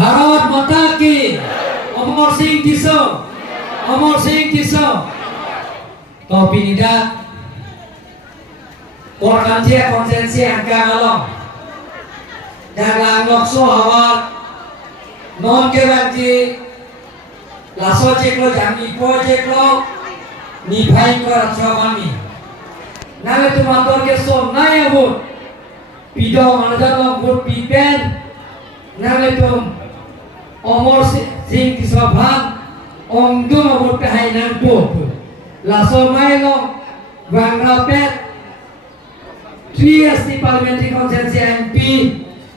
ভারত মাতা কি অমর সিং কিশো অমর সিং কিশো topi nida korkan dia konsensi angka ngalong dalam lokso awal non kebanti laso ceklo jami po ceklo ni bhai ko rachwani nale tu motor ke so naya bot pido manadalo bot pipen nale tu omor sing kisabhan ongdum bot pe hainan bot laso mailo bang rapet 3 years di parliamentary consensi MP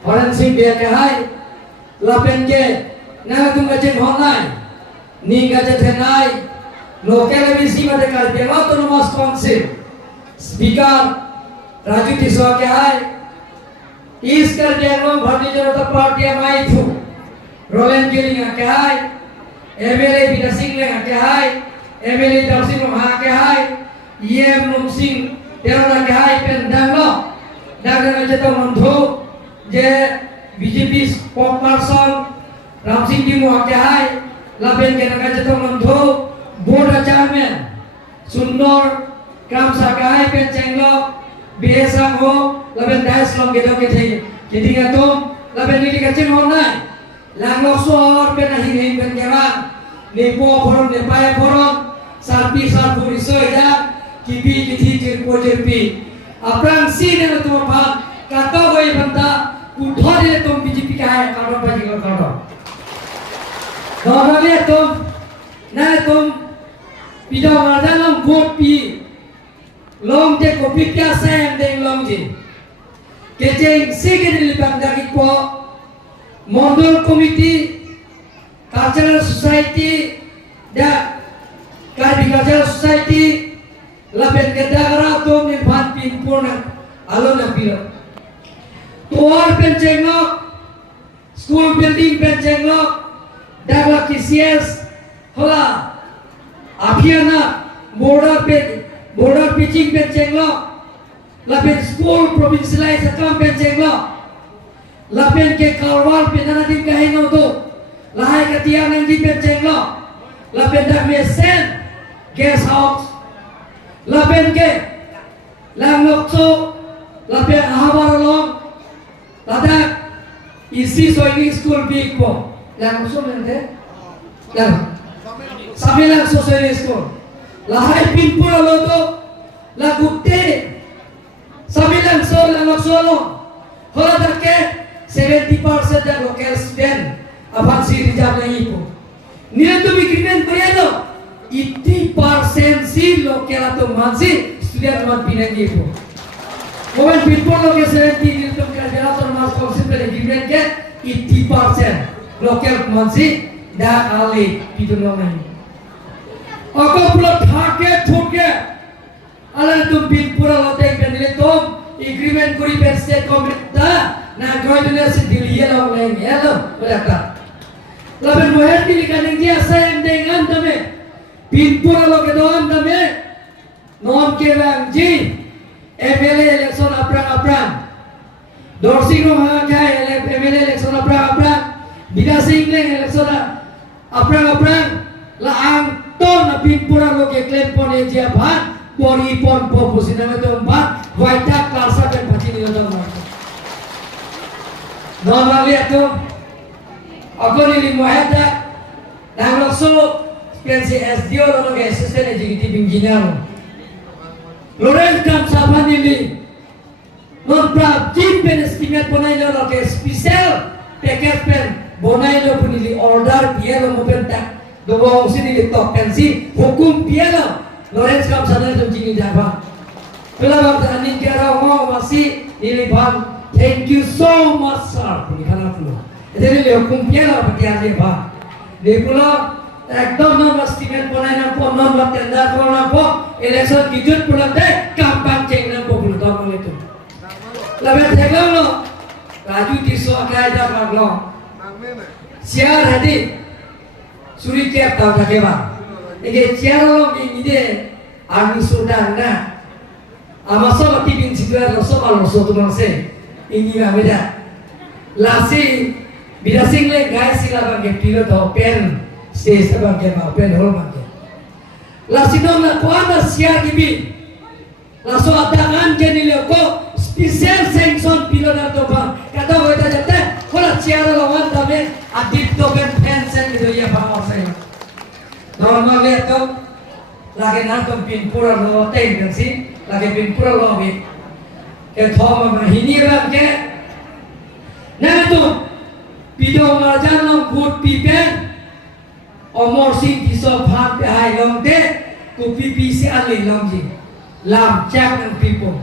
orang sing dia ke hai lapen ke na tum gajen honai ni gajen thenai local misi mate kal bela autonomous council speaker Raju Tiswa ke hai is kar dia lo Bharatiya Janata Party mai thu Roland Giling ke hai MLA Bida Singh le ke hai MLA Darsin Mah ke hai EM Lum Singh Terora ke hai pen danglo danglo jeto mandho je BJP spokesperson Ram Singh Dimu ke hai laben ke naga jeto mandho board chairman Sundor Kram Sakai pen cenglo BSang ho laben dais long gedo ke thei jadi ngatum laben ni kacin honai langlo suar pen ahi hei pen kewan nepo forum nepaya forum sarpi sarpuri soida kibi kithi jirpo jirpi aprang si ne tum bhat kata hoi banda udhare tum BJP ka hai karo baji ko karo dorale tum na tum pido mardanam vote pi long de kopi kya sem deng long ji kejeng secretary bangdagi po Mondol Committee Cultural Society da Cultural Society laben kedara tum ni bhat pin purna alo na piro toar pencenglo school building pencenglo dagla KCS hola apiana border pitching pencenglo laben school provincialize akam pencenglo laben ke kalwal penana dim kahino to lahai katia nang di pencenglo laben dak mesen guest house laben ke lang lokso laben ahabar long ladak isi soini school big po lang lokso mente lang samilang soini school lahai pinpura lo to la gutte samilang so lang lokso lo hola dakke 70% da local student abang si rijab nahi po nile to agreement korialo 80% si local to mansi student mat binangi po momen pinpur lo ke 70 nile to kajara to mas concept agreement ke 80% local mansi da ali pidun lo nahi ako pula thake thuke ala to pinpur lo te nile to agreement kori pen state government da na goidune se diliye lo leng hello bolaka laben moher dili kaning dia sayang dengan dame pinpura lo ke doan dame non ke bang ji MLA election aprang dorsing lo ha kya MLA election aprang Bida Singh leng election aprang la ang to na pinpura lo ke claim pone dia bhat pori pon po pusina me to bhat waita klasa ben bhaji ni lo normal lihat tuh aku ini muhada dan langsung pensi SDO lalu ke asisten executive engineer Loren kam saban ini non prab jim pen estimate bonai lo ke special package pen bonai lo pun ini order dia lo mopen tak dobo sini di top pensi hukum dia lo Loren kam saban itu jini java pelabang anin kira mau masih ini bang thank you so much sir ini karena pulau jadi le hukum dia lo bagian dia bang dia pulau ekdom non estimate bonai na po non lo tender ko na po election kijut pulau deh kampanye ceng na po pulau tahu itu lebih tegak lo Raju Tiswa kaya dah baglo siar hadi suri tiap tahu tak keba ini siar lo ini deh anu sudah na amaso mati bin situasi lo so kalau so tu mangse ini nggak beda lasi Bidasing le guys sila bang pilo to pen stage bang ke ma pen hol bang ke. La sidong la kuana sia gibi. La so atakan ke ni le ko special sanction pilo na to bang. Kata hoita jate kola chiara lawan tame adip to pen sen ni do ya bang osai. Normal le to lagi na to pin pura lo ten kan si lagi pin pura lo bi. Ke thoma ma hini bang ke. Na to Pido ngarajan long good pipen omor sing kiso phan pe hai long de ku pipi se ali long ji lam chak and people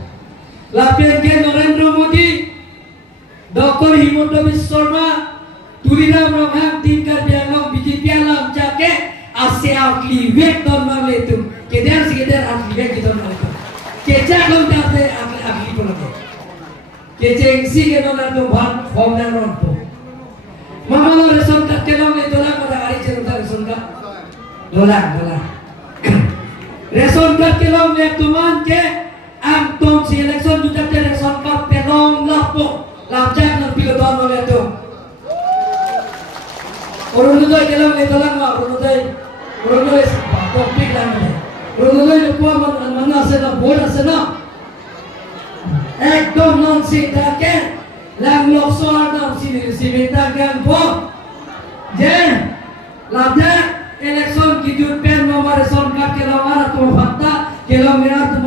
la pen ke Narendra Modi Dr. Himanta Biswa Sharma Tuliram Ramham tin kar pe long BJP lam chak ke ase akli vek don mang le tu ke der se der akli vek ki don mang ke chak long ta te akli ko lo ke cheng si ke don na to bhan form na ron po Mama lo reson kat ke long le dolang pada hari cerita reson kat dolang reson kat ke long le tuman ke ang tong si election juta ke reson kat ke long lapo lapjak nang pigo don lo le tu urun lo ke long le dolang ma urun lo topik lang le urun lo ko mana se na bola se na ekdom non si ta ke lang lok soar dam sini simita kan po jen labda election ki jut pen nomor reson kat ke long ara to fatta ke long minar to